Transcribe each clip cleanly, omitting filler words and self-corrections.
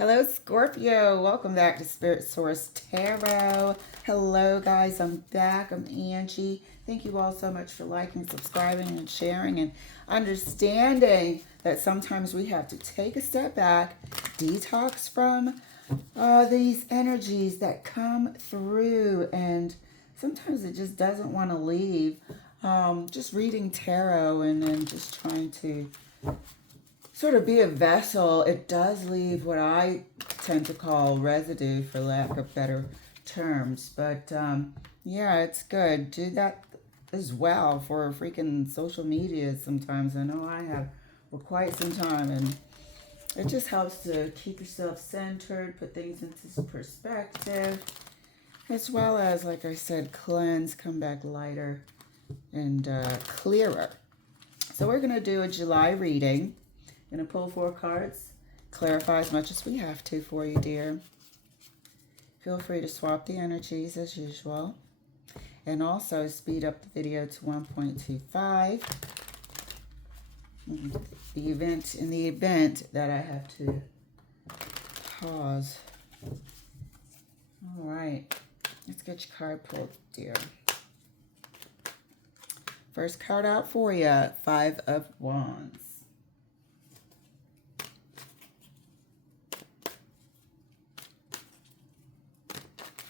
Hello, Scorpio. Welcome back to Spirit Source Tarot. Hello, guys. I'm back. I'm Angie. Thank you all so much for liking, subscribing, and sharing, and understanding that sometimes we have to take a step back, detox from these energies that come through, and sometimes it just doesn't want to leave. Just reading tarot and then just trying to sort of be a vessel, it does leave what I tend to call residue, for lack of better terms. But yeah, it's good. Do that as well for freaking social media sometimes. I know I have for quite some time, and it just helps to keep yourself centered, put things into perspective, as well as, like I said, cleanse, come back lighter and clearer. So we're going to do a July reading. Going to pull 4 cards, clarify as much as we have to for you, dear. Feel free to swap the energies as usual. And also speed up the video to 1.25. In the event that I have to pause. All right. Let's get your card pulled, dear. First card out for you, 5 of Wands.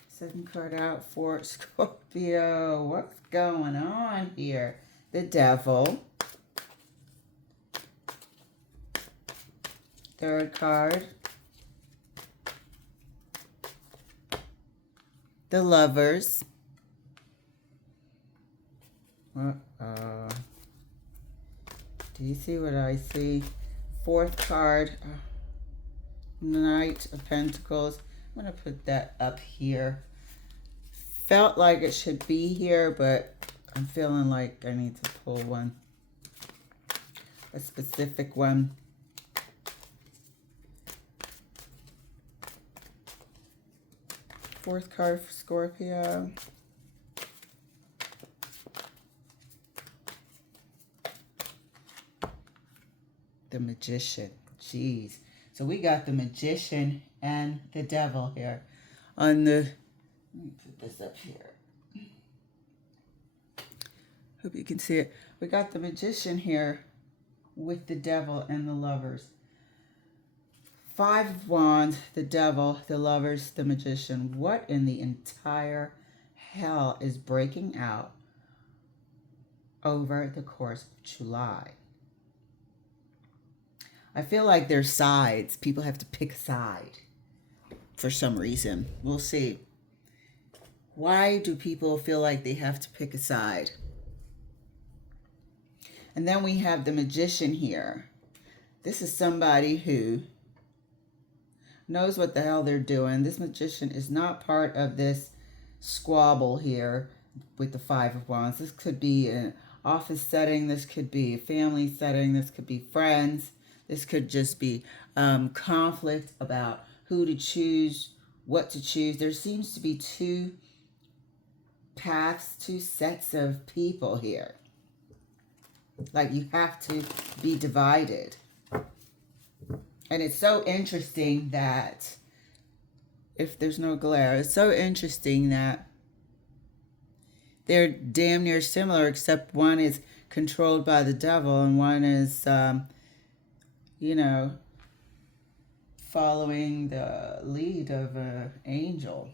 Second card out for Scorpio. What's going on here? The Devil. Third card. The Lovers. Do you see what I see? Fourth card. Knight of Pentacles. I'm going to put that up here. Felt like it should be here, but I'm feeling like I need to pull one. A specific one. Fourth card for Scorpio. The Magician. Jeez. So we got the Magician and the Devil here on the... Let me put this up here. Hope you can see it. We got the Magician here with the Devil and the Lovers. 5 of Wands, the Devil, the Lovers, the Magician. What in the entire hell is breaking out over the course of July? I feel like there's sides. People have to pick a side for some reason. We'll see. Why do people feel like they have to pick a side? And then we have the Magician here. This is somebody who knows what the hell they're doing. This Magician is not part of this squabble here with the 5 of Wands. This could be an office setting. This could be a family setting. This could be friends. This could just be conflict about who to choose, what to choose. There seems to be 2 paths, 2 sets of people here. Like you have to be divided. And it's so interesting that, if there's no glare, it's so interesting that they're damn near similar, except one is controlled by the devil and one is, you know, following the lead of an angel.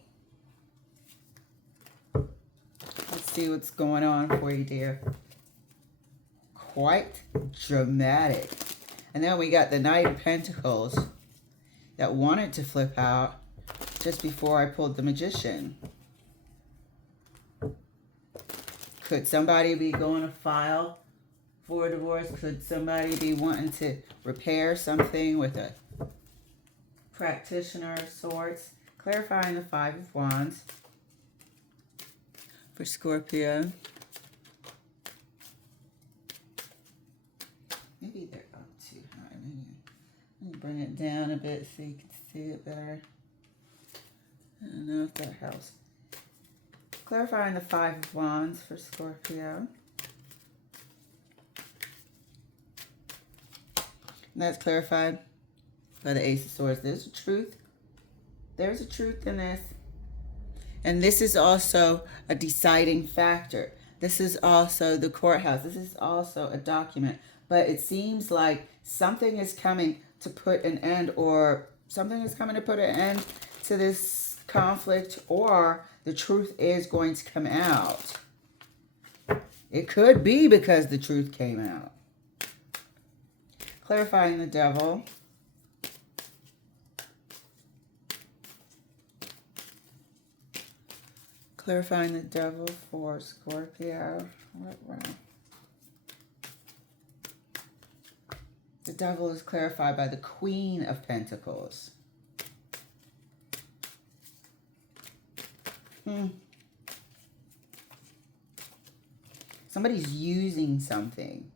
Let's see what's going on for you, dear. Quite dramatic. And then we got the Knight of Pentacles that wanted to flip out just before I pulled the Magician. Could somebody be going to file for a divorce? Could somebody be wanting to repair something with a practitioner of sorts? Clarifying the 5 of Wands for Scorpio. Maybe they're up too high. Let me bring it down a bit so you can see it better. I don't know if that helps. Clarifying the 5 of Wands for Scorpio. And that's clarified. by the Ace of Swords. There's a truth. There's a truth in this. And this is also a deciding factor. This is also the courthouse. This is also a document. But it seems like something is coming to put an end, or something is coming to put an end to this conflict, or the truth is going to come out. It could be because the truth came out. Clarifying the Devil. Clarifying the Devil for Scorpio. The Devil is clarified by the Queen of Pentacles. Somebody's using something.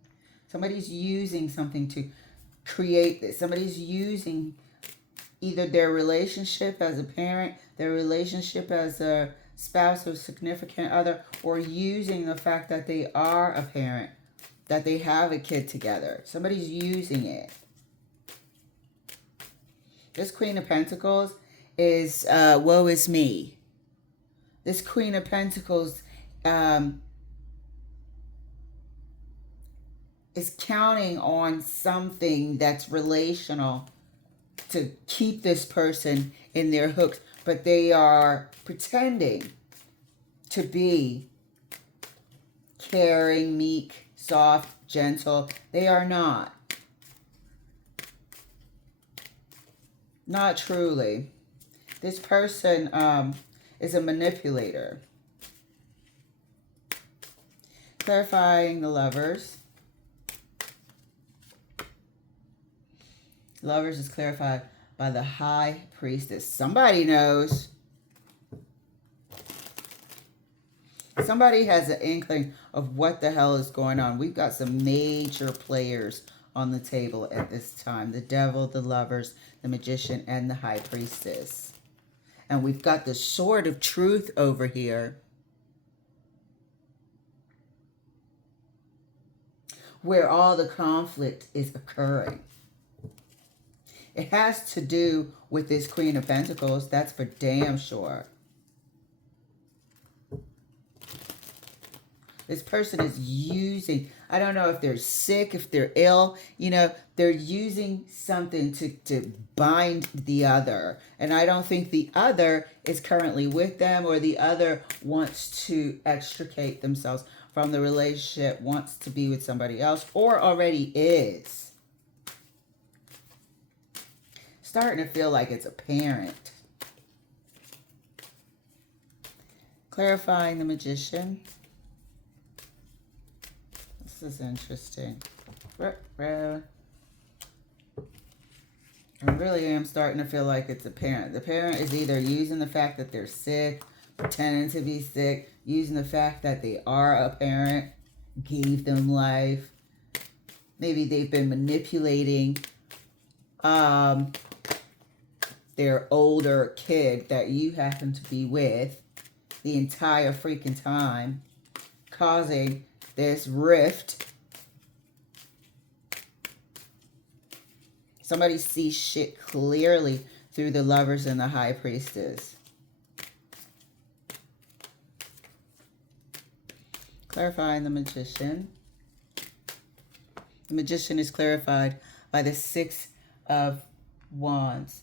Somebody's using something to create this. Somebody's using either their relationship as a parent, their relationship as a spouse or significant other, or using the fact that they are a parent, that they have a kid together. Somebody's using it. This Queen of Pentacles is woe is me. This Queen of Pentacles is counting on something that's relational to keep this person in their hooks, but they are pretending to be caring, meek, soft, gentle. They are not. Not truly. This person is a manipulator. Clarifying the Lovers. Lovers is clarified by the High Priestess. Somebody knows. Somebody has an inkling of what the hell is going on. We've got some major players on the table at this time. The Devil, the Lovers, the Magician, and the High Priestess. And we've got the Sword of Truth over here, where all the conflict is occurring. It has to do with this Queen of Pentacles. That's for damn sure. This person is using, I don't know if they're sick, if they're ill, you know, they're using something to bind the other. And I don't think the other is currently with them, or the other wants to extricate themselves from the relationship, wants to be with somebody else, or already is. Starting to feel like it's a parent. Clarifying the Magician. This is interesting. I really am starting to feel like it's a parent. The parent is either using the fact that they're sick, pretending to be sick, using the fact that they are a parent, gave them life. Maybe they've been manipulating their older kid that you happen to be with the entire freaking time, causing this rift. Somebody sees shit clearly through the Lovers and the High Priestess. Clarifying the Magician. The Magician is clarified by the Six of Wands.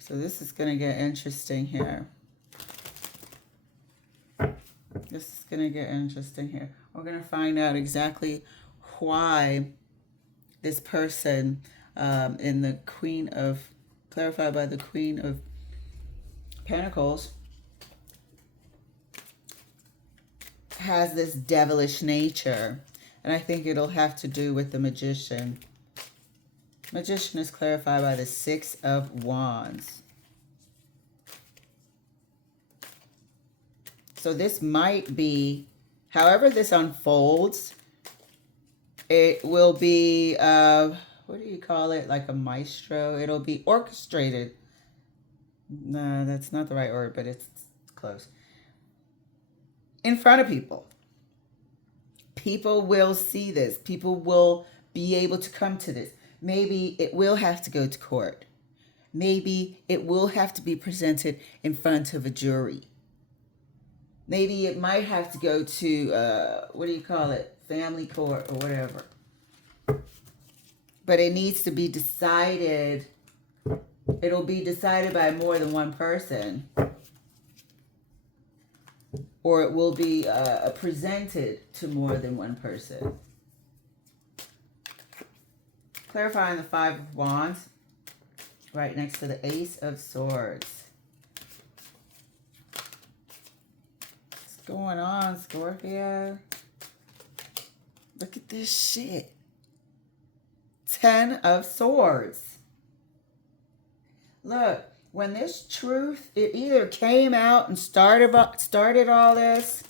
So this is going to get interesting here. This is going to get interesting here. We're going to find out exactly why this person in the Queen of, clarified by the Queen of Pentacles, has this devilish nature. And I think it'll have to do with the Magician. Magician is clarified by the Six of Wands. So this might be, however this unfolds, it will be, what do you call it? Like a maestro. It'll be orchestrated. No, that's not the right word, but it's close. In front of people. People will see this. People will be able to come to this. Maybe it will have to go to court. Maybe it will have to be presented in front of a jury. Maybe it might have to go to, what do you call it? Family court or whatever. But it needs to be decided. It'll be decided by more than one person. Or it will be presented to more than one person. Clarifying the Five of Wands. Right next to the Ace of Swords. What's going on, Scorpio? Look at this shit. 10 of Swords. Look, when this truth, it either came out and started all this,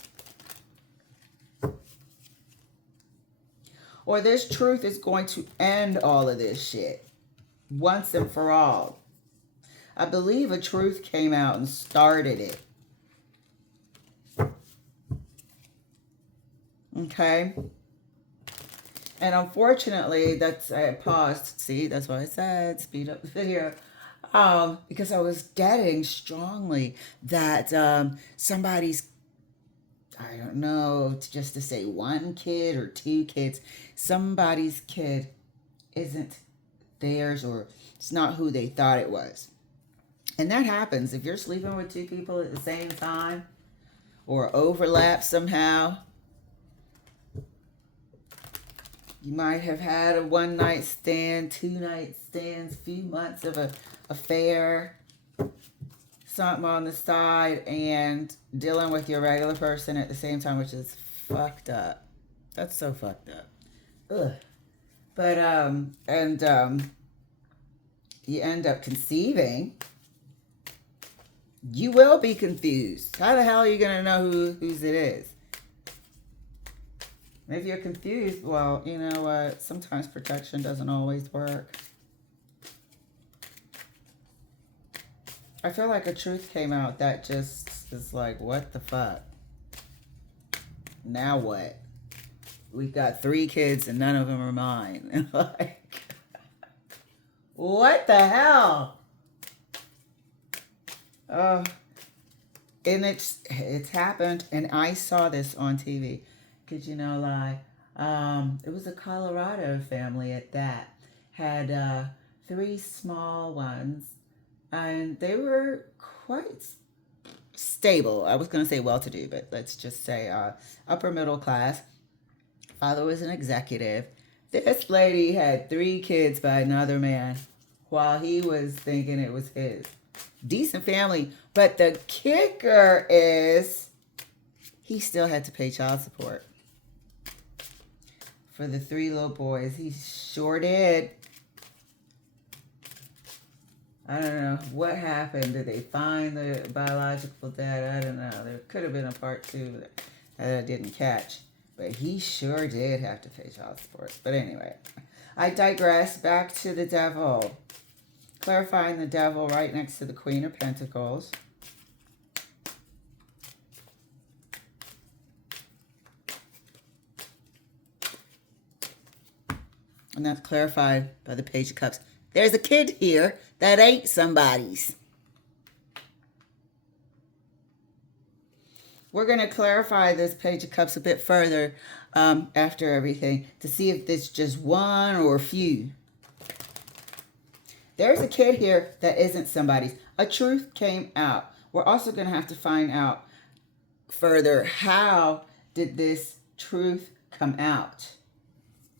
or this truth is going to end all of this shit once and for all. I believe a truth came out and started it. Okay? And unfortunately, I paused. See, that's why I said speed up the video. Because I was getting strongly that somebody's, I don't know, just to say one kid or two kids, somebody's kid isn't theirs, or it's not who they thought it was. And that happens if you're sleeping with two people at the same time or overlap somehow. You might have had a one-night stand, two-night stands, few months of an affair, something on the side, and dealing with your regular person at the same time, which is fucked up. That's so fucked up. Ugh. But, you end up conceiving, you will be confused. How the hell are you going to know whose it is? If you're confused, well, you know what? Sometimes protection doesn't always work. I feel like a truth came out that just is like, what the fuck? Now what? We've got 3 kids and none of them are mine. Like, what the hell? Oh, and it's happened, and I saw this on TV. Kid you no lie. It was a Colorado family at that. Had 3 small ones, and they were quite stable. I was going to say well-to-do, but let's just say upper middle class. Father was an executive. This lady had 3 kids by another man while he was thinking it was his. Decent family, but the kicker is he still had to pay child support for the 3 little boys. He sure did. I don't know what happened. Did they find the biological dad? I don't know. There could have been a part 2 that I didn't catch. But he sure did have to pay child support. But anyway, I digress. Back to the devil. Clarifying the devil right next to the Queen of Pentacles. And that's clarified by the Page of Cups. There's a kid here that ain't somebody's. We're going to clarify this Page of Cups a bit further after everything to see if it's just one or a few. There's a kid here that isn't somebody's. A truth came out. We're also going to have to find out further, how did this truth come out?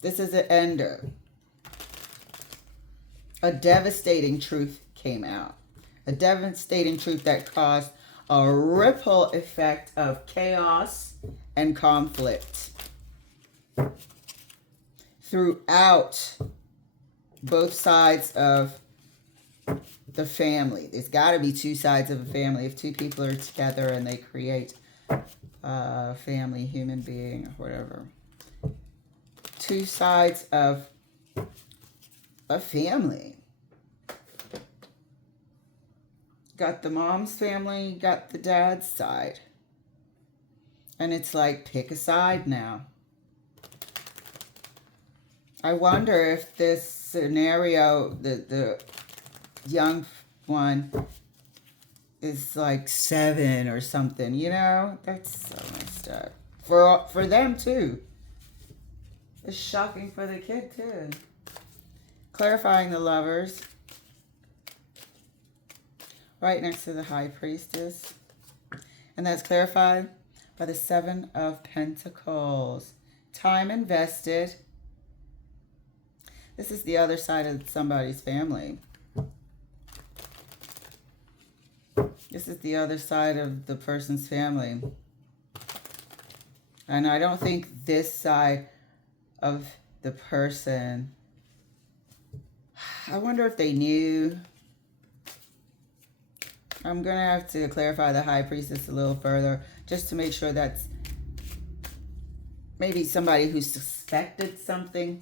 This is an ender. A devastating truth came out. A devastating truth that caused a ripple effect of chaos and conflict throughout both sides of the family. There's got to be 2 sides of a family. If 2 people are together and they create a family, human being, or whatever. 2 sides of a family. Got the mom's family, got the dad's side. And it's like, pick a side now. I wonder if this scenario, the young one is like 7 or something, you know? That's so messed up. For them too. It's shocking for the kid too. Clarifying the Lovers. Right next to the High Priestess. And that's clarified by the 7 of Pentacles. Time invested. This is the other side of somebody's family. This is the other side of the person's family. And I don't think this side of the person, I wonder if they knew. I'm going to have to clarify the High Priestess a little further just to make sure that's maybe somebody who suspected something.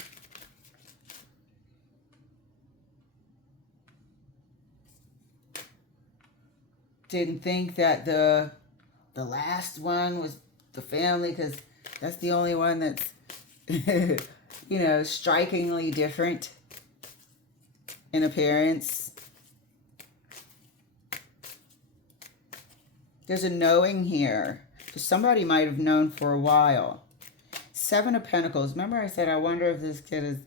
Didn't think that the last one was the family, because that's the only one that's, you know, strikingly different in appearance. There's a knowing here. So somebody might have known for a while. 7 of Pentacles. Remember I said I wonder if this kid is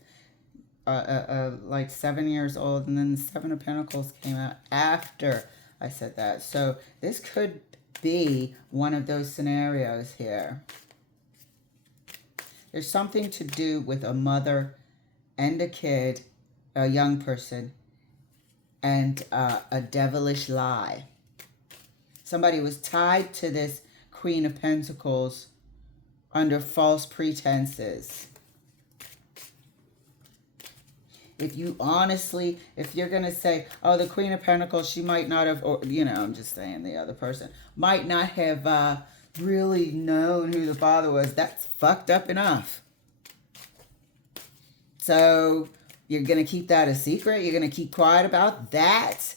like 7 years old, and then the 7 of Pentacles came out after I said that. So this could be one of those scenarios here. There's something to do with a mother and a kid, a young person, and a devilish lie. Somebody was tied to this Queen of Pentacles under false pretenses. If you honestly, if you're going to say, oh, the Queen of Pentacles, she might not have, or, you know, I'm just saying the other person, might not have really known who the father was. That's fucked up enough. So you're going to keep that a secret? You're going to keep quiet about that?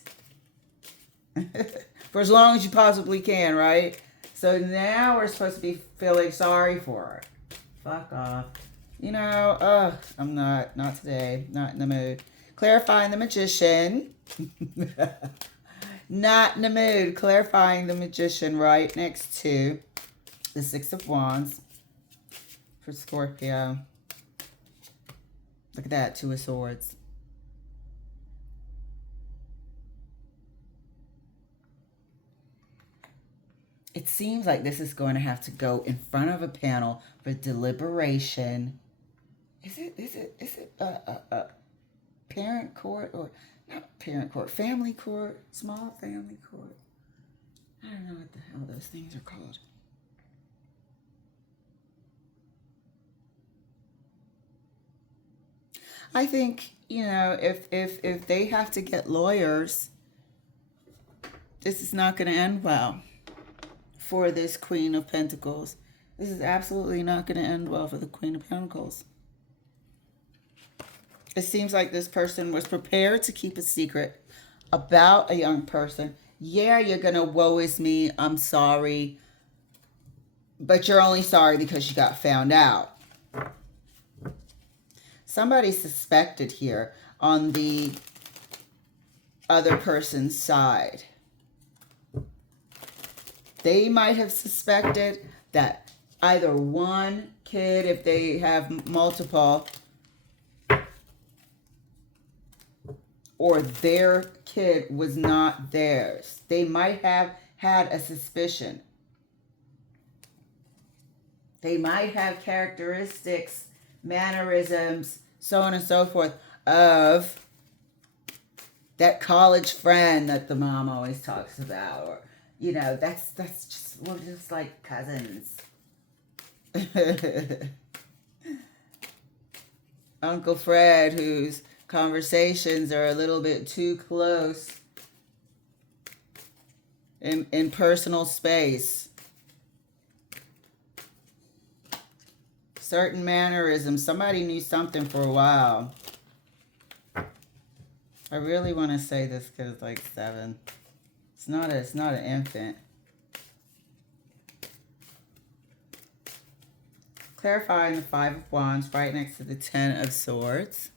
For as long as you possibly can, right? So now we're supposed to be feeling sorry for her. Fuck off. You know, I'm not today, not in the mood. Clarifying the Magician. Not in the mood. Clarifying the Magician right next to the 6 of Wands for Scorpio. Look at that, 2 of Swords. It seems like this is going to have to go in front of a panel for deliberation. Is it parent court, or not parent court, family court, small family court? I don't know what the hell those things are called. I think, you know, if they have to get lawyers, this is not going to end well for this Queen of Pentacles. This is absolutely not going to end well for the Queen of Pentacles. It seems like this person was prepared to keep a secret about a young person. Yeah, you're going to woe is me, I'm sorry. But you're only sorry because you got found out. Somebody suspected here on the other person's side. They might have suspected that either one kid, if they have multiple, or their kid was not theirs. They might have had a suspicion. They might have characteristics, mannerisms, so on and so forth, of that college friend that the mom always talks about. Or, you know, that's just, we're just like cousins. Uncle Fred, whose conversations are a little bit too close in personal space. Certain mannerisms. Somebody knew something for a while. I really want to say this kid is like 7. It's not an infant. Clarifying the 5 of Wands right next to the 10 of Swords.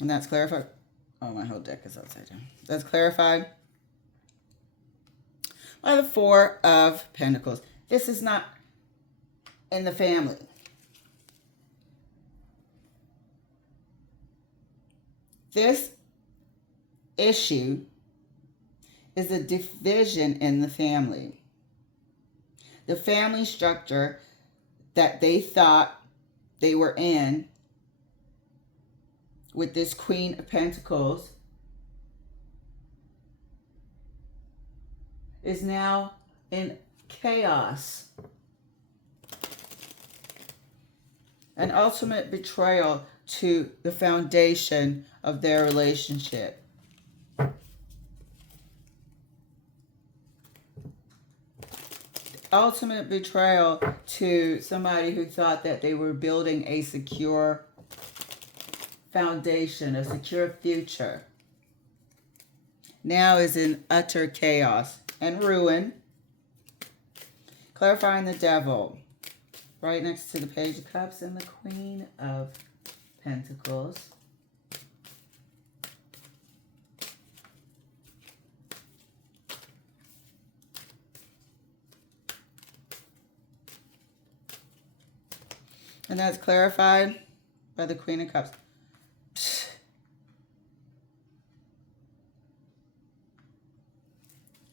And that's clarified. Oh, my whole deck is upside down. That's clarified by the Four of Pentacles. This is not in the family. This issue is a division in the family. The family structure that they thought they were in with this Queen of Pentacles is now in chaos. An ultimate betrayal to the foundation of their relationship. Ultimate betrayal to somebody who thought that they were building a secure foundation, a secure future. Now is in utter chaos and ruin. Clarifying the Devil. Right next to the Page of Cups and the Queen of Pentacles. And that's clarified by the Queen of Cups. Psst.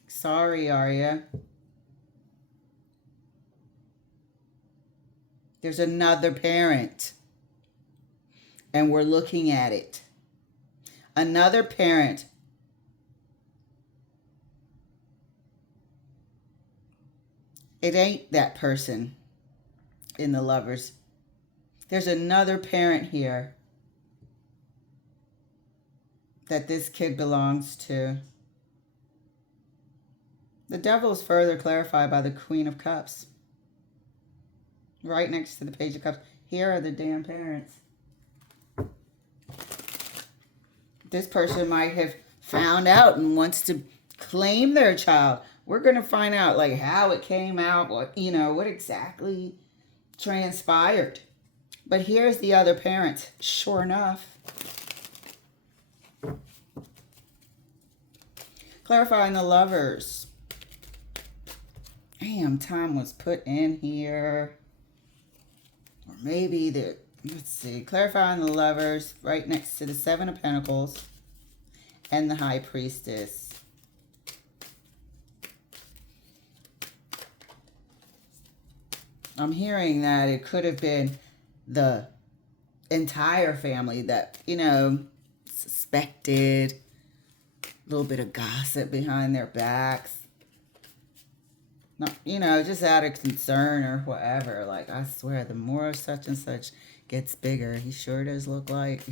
Sorry, Arya. There's another parent. And we're looking at it. Another parent. It ain't that person in the Lovers. There's another parent here that this kid belongs to. The Devil is further clarified by the Queen of Cups. Right next to the Page of Cups. Here are the damn parents. This person might have found out and wants to claim their child. We're going to find out like how it came out, what exactly transpired. But here's the other parent. Sure enough. Clarifying the Lovers. Damn, time was put in here. Or maybe let's see. Clarifying the Lovers right next to the Seven of Pentacles and the High Priestess. I'm hearing that it could have been the entire family that, suspected. A little bit of gossip behind their backs. Not, just out of concern or whatever. Like, I swear, the more such and such gets bigger, he sure does look like...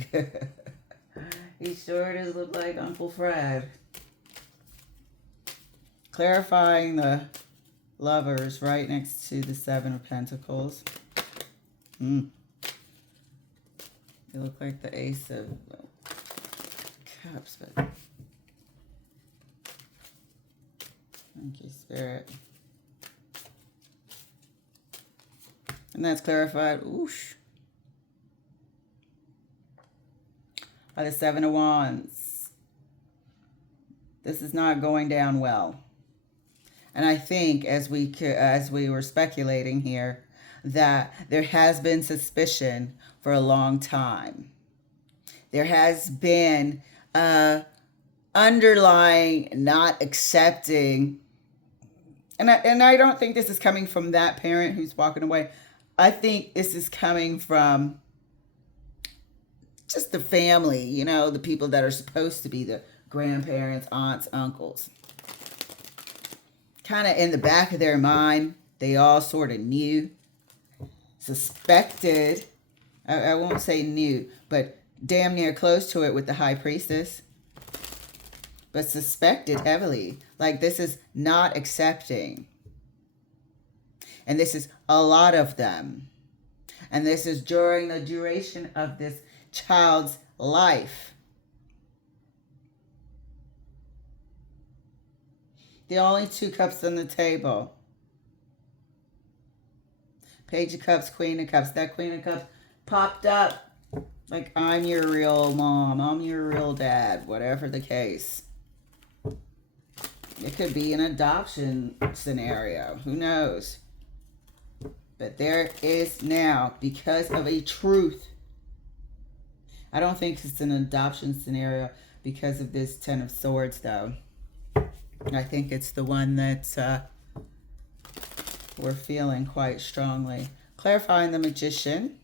he sure does look like Uncle Fred. Clarifying the Lovers right next to the Seven of Pentacles. They look like the Ace of Cups, but thank you, Spirit. And that's clarified, oosh, by the Seven of Wands. This is not going down well. And I think, as we were speculating here, that there has been suspicion for a long time. There has been underlying not accepting, and I don't think this is coming from that parent who's walking away. I think this is coming from just the family, the people that are supposed to be the grandparents, aunts, uncles. Kind of in the back of their mind, they all sort of knew, suspected, I won't say knew, but damn near close to it with the High Priestess, but suspected heavily. Like, this is not accepting. And this is a lot of them. And this is during the duration of this child's life. The only two cups on the table. Page of Cups, Queen of Cups. That Queen of Cups popped up Like, I'm your real mom, I'm your real dad, whatever the case. It could be an adoption scenario. Who knows? But there is now, because of a truth. I don't think it's an adoption scenario because of this Ten of Swords, though. I think it's the one that we're feeling quite strongly. Clarifying the Magician.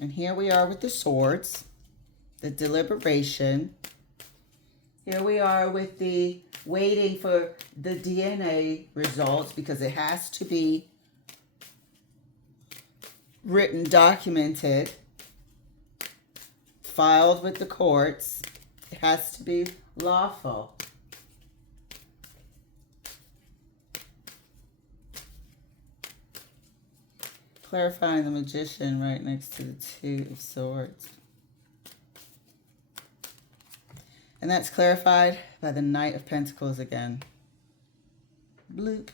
And here we are with the Swords. The deliberation. Here we are with the waiting for the DNA results, because it has to be written, documented, filed with the courts. It has to be lawful. Clarifying the Magician right next to the Two of Swords. And that's clarified by the Knight of Pentacles again. Bloop.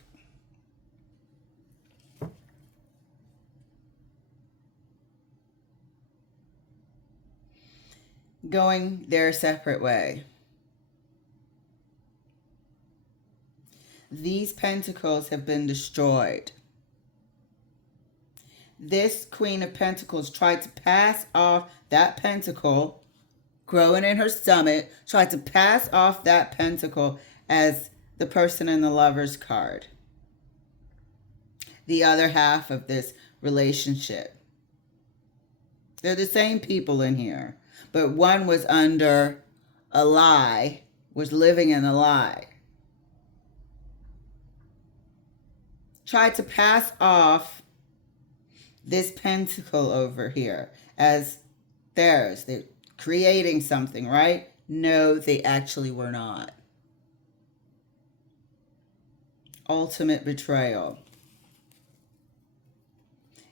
Going their separate way. These pentacles have been destroyed. This Queen of Pentacles tried to pass off that pentacle growing in her stomach, tried to pass off that pentacle as the person in the Lover's card. The other half of this relationship. They're the same people in here, but one was under a lie, was living in a lie. Tried to pass off this pentacle over here as theirs. They're creating something, right? No, they actually were not. Ultimate betrayal.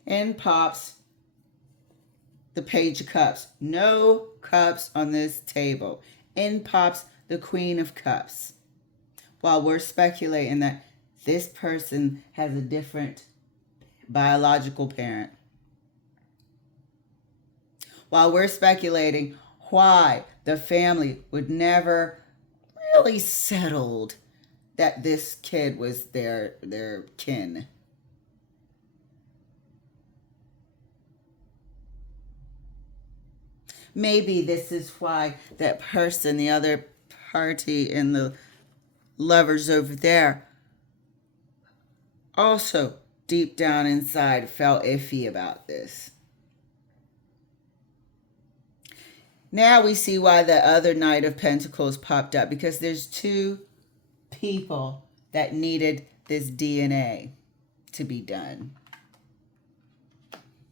In pops the Page of Cups. No cups on this table. In pops the Queen of Cups. While we're speculating that this person has a different biological parent. While we're speculating why the family would never really settled that this kid was their kin. Maybe this is why that person, the other party in the Lovers over there, also deep down inside felt iffy about this. Now we see why the other Knight of Pentacles popped up, because there's two people that needed this DNA to be done.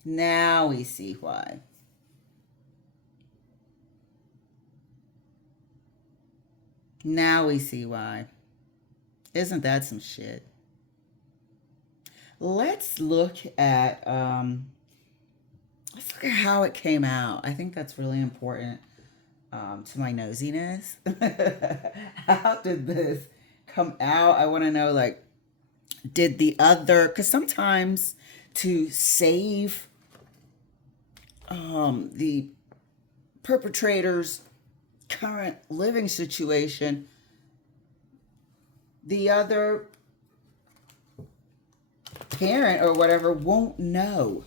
Now we see why. Now we see why. Isn't that some shit? Let's look at how it came out. I think that's really important to my nosiness. How did this come out? I want to know, like, did the other, because sometimes to save the perpetrator's current living situation, the other parent or whatever won't know.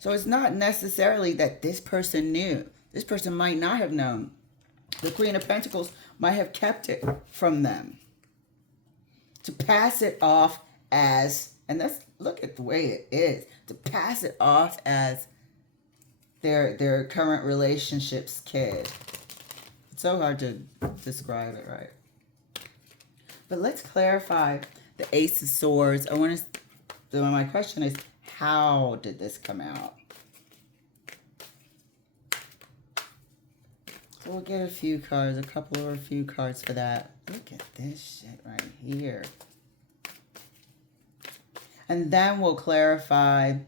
So it's not necessarily that this person knew. This person might not have known. The Queen of Pentacles might have kept it from them to pass it off as, and let's look at the way it is, to pass it off as their current relationship's kid. It's so hard to describe it, right? But let's clarify the Ace of Swords. My question is, how did this come out? So we'll get a few cards, a few cards for that. Look at this shit right here. And then we'll clarify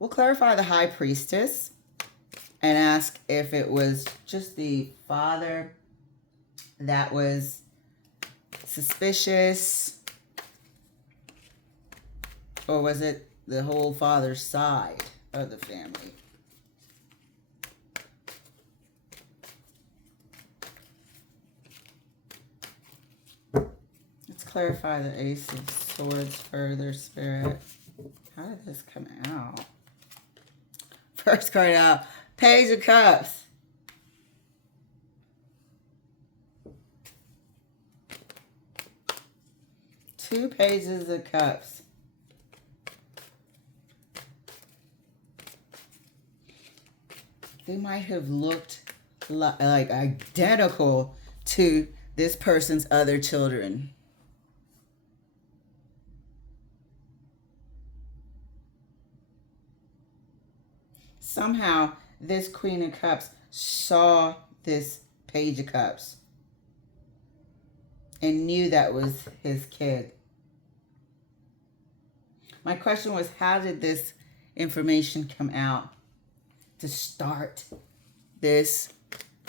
the High Priestess and ask if it was just the father that was suspicious, or was it the whole father's side of the family. Let's clarify the Ace of Swords further, Spirit. How did this come out? First card out, Page of Cups. Two Pages of Cups. They might have looked like identical to this person's other children. Somehow, this Queen of Cups saw this Page of Cups and knew that was his kid. My question was, how did this information come out to start this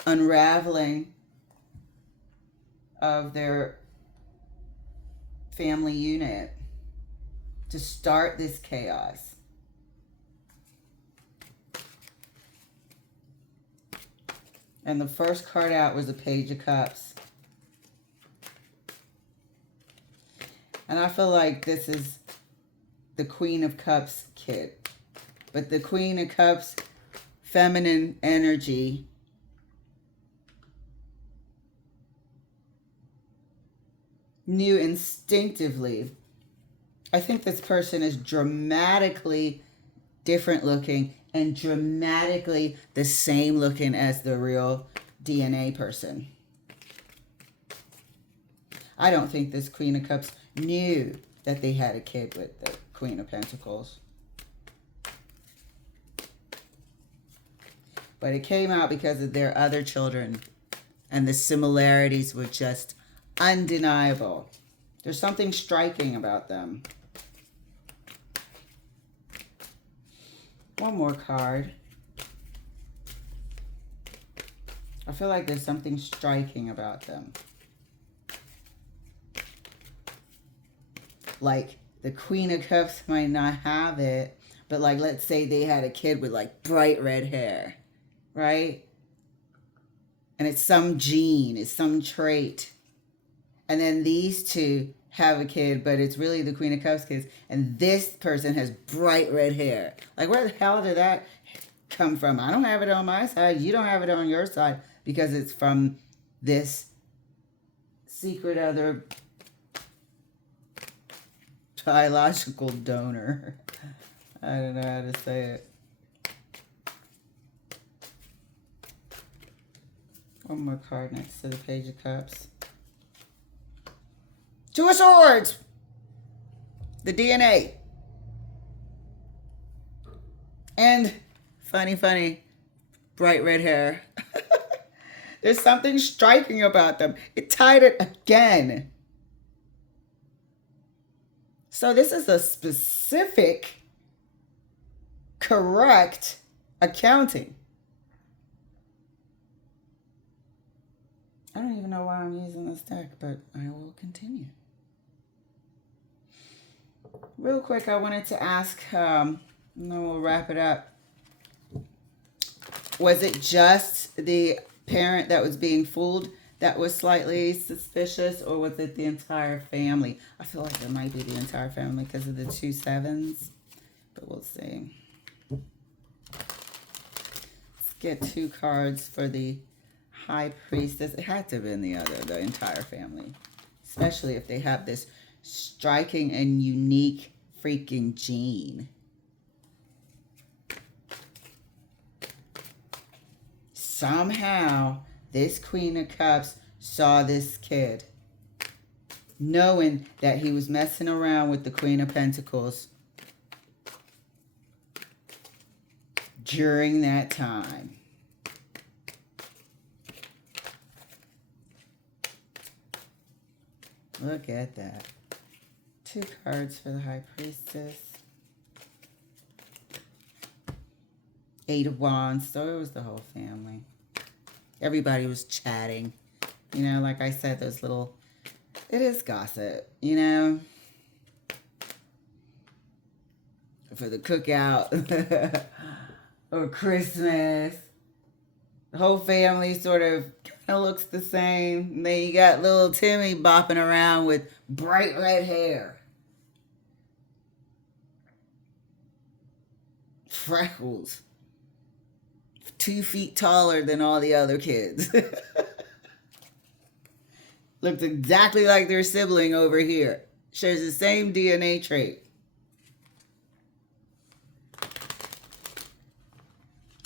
unraveling of their family unit, to start this chaos? And the first card out was a Page of Cups. And I feel like this is the Queen of Cups kid. But the Queen of Cups feminine energy knew instinctively. I think this person is dramatically different looking and dramatically the same looking as the real DNA person. I don't think this Queen of Cups knew that they had a kid with the Queen of Pentacles. But it came out because of their other children, and the similarities were just undeniable. There's something striking about them. One more card. I feel like there's something striking about them. Like, the Queen of Cups might not have it, but like, let's say they had a kid with like bright red hair, right? And it's some gene, it's some trait. And then these two have a kid, but it's really the Queen of Cups kids, and this person has bright red hair. Like, where the hell did that come from? I don't have it on my side. You don't have it on your side, because it's from this secret other biological donor. I don't know how to say it. One more card next to the Page of Cups. Two of Swords. The DNA. And funny, bright red hair. There's something striking about them. It tied it again. So this is a specific, correct accounting. I don't even know why I'm using this deck, but I will continue. Real quick, I wanted to ask, and then we'll wrap it up. Was it just the parent that was being fooled that was slightly suspicious, or was it the entire family? I feel like it might be the entire family because of the 2 sevens, but we'll see. Let's get 2 cards for the High Priestess. It had to have been the entire family, especially if they have this striking and unique freaking gene. Somehow, this Queen of Cups saw this kid, knowing that he was messing around with the Queen of Pentacles during that time. Look at that. 2 cards for the High Priestess. 8 of Wands. So it was the whole family. Everybody was chatting. You know, like I said, those little... It is gossip, you know. for the cookout or Christmas. The whole family sort of kind of looks the same. And then you got little Timmy bopping around with bright red hair, freckles, 2 feet taller than all the other kids. Looks exactly like their sibling over here. Shares the same DNA trait.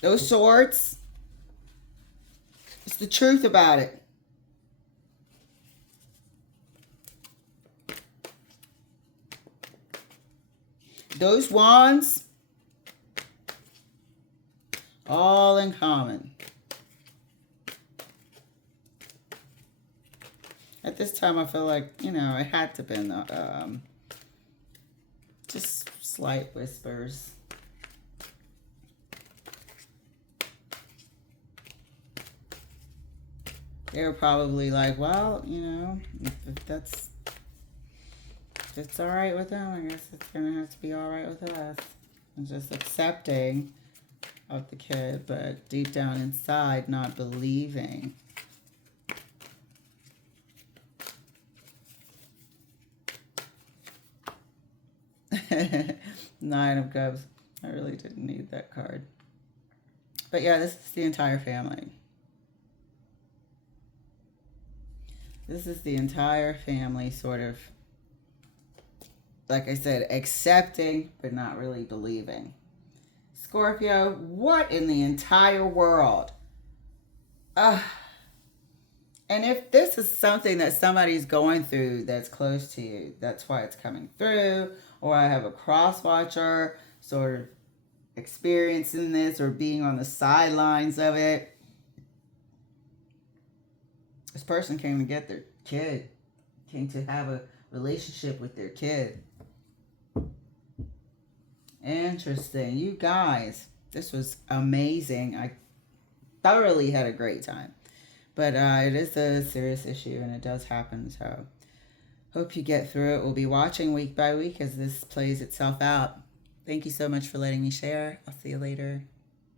Those shorts, it's the truth about it. Those wands, all in common. At this time, I feel like, it had to have been just slight whispers. They were probably like, well, if it's all right with them, I guess it's going to have to be all right with us. And just accepting of the kid, but deep down inside, not believing. Nine of Cups. I really didn't need that card. But yeah, this is the entire family. This is the entire family sort of, like I said, accepting but not really believing. Scorpio, what in the entire world? And if this is something that somebody's going through that's close to you, that's why it's coming through. Or I have a cross watcher sort of experiencing this or being on the sidelines of it. This person came to get their kid, came to have a relationship with their kid. Interesting. You guys, this was amazing. I thoroughly had a great time. But it is a serious issue and it does happen. So hope you get through it. We'll be watching week by week as this plays itself out. Thank you so much for letting me share. I'll see you later.